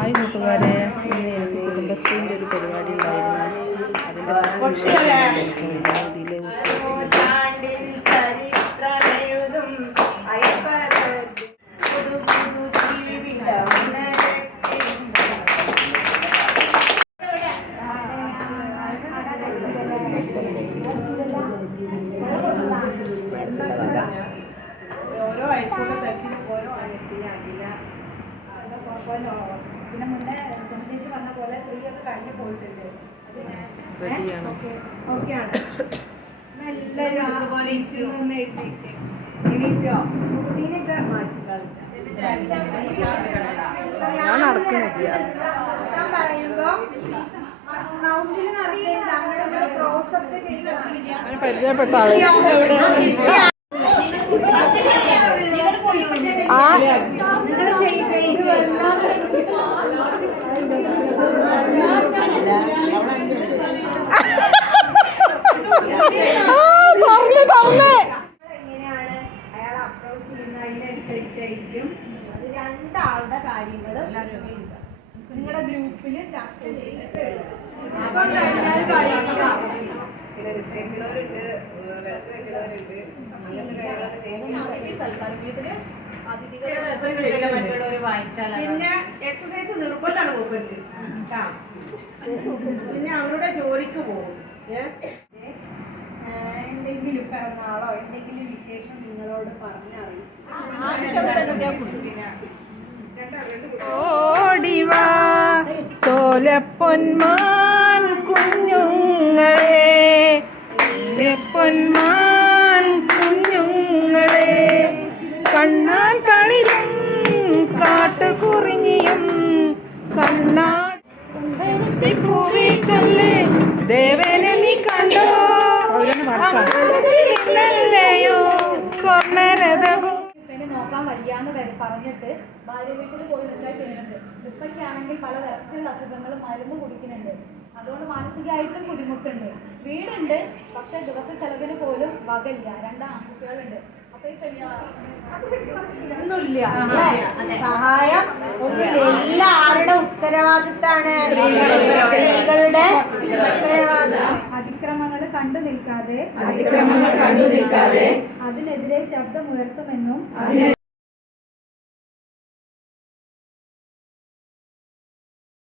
Hi കൂട്ടുകാരെ. ഇന്ന് എനിക്ക് കുടുംബശ്രീന്റെ ഒരു പരിപാടി ഉണ്ടായിരുന്നു. അതിന്റെ ഓരോ ഉണരട്ടെ. ഓരോ ഓരോ അനിയത്തി അഖില പിന്നെ മുന്നേ സുമ ചേച്ചി പറഞ്ഞ പോലെ ത്രീ ഒക്കെ കഴിഞ്ഞ് പോയിട്ടുണ്ട്. എല്ലാവരും അതുപോലെ എണീറ്റോ കുട്ടീനെയൊക്കെ മാറ്റി കളിക്കാം ഞാൻ നടക്കുന്നില്ല പരിചയപ്പെട്ട ആൾ. ആ. രണ്ടാളുടെ കാര്യങ്ങൾ നിങ്ങളുടെ ഗ്രൂപ്പിൽ ചർച്ച ചെയ്തിട്ട്. പിന്നെ വെക്കുന്നവരുണ്ട് അങ്ങനത്തെ കാര്യങ്ങളൊക്കെ ചെയ്യുമ്പോൾ എക്സസൈസ് നിർബന്ധമാണ് പിന്നെ അവരുടെ ജോലിക്ക് പോകും. എന്തെങ്കിലും പിറന്നാളോ എന്തെങ്കിലും വിശേഷം നിങ്ങളോട് പറഞ്ഞറിയിച്ചു ഓടിവാ ചോലപ്പൊന്മാൻ കുഞ്ഞുങ്ങളെ. പൊന്മാൻ കുഞ്ഞുങ്ങളെ കണ്ണാൻ നീ കണ്ടോ? അമ്പലത്തിലിന്നല്ലയോ? സ്വർണരഥകു നോക്കാൻ വയ്യാന്ന് പറഞ്ഞിട്ട് ഭാര്യ വീട്ടിൽ പോയി നിൽക്കുക ചെയ്യുന്നുണ്ട്. ഇപ്പൊക്കെയാണെങ്കിൽ പല തരത്തിലുള്ള അസുഖങ്ങളും മരുന്ന് കുടിക്കുന്നുണ്ട്. അതുകൊണ്ട് മാനസികമായിട്ടും ബുദ്ധിമുട്ടുണ്ട്. വീടുണ്ട് പക്ഷെ ദിവസ ചെലവിന് പോലും വകയില്ല. രണ്ട് ആൺകുട്ടികളുണ്ട്. അപ്പൊ ഈ ഒന്നുമില്ല അല്ലേ? സഹായം ഒന്നുമില്ല. എല്ലാവരുടെ ഉത്തരവാദിത്താണ്. സ്ത്രീകളുടെ അതിക്രമങ്ങൾ കണ്ടു നിൽക്കാതെ അതിക്രമങ്ങൾ കണ്ടു നിൽക്കാതെ അതിനെതിരെ ശബ്ദമുയർത്തുമെന്നും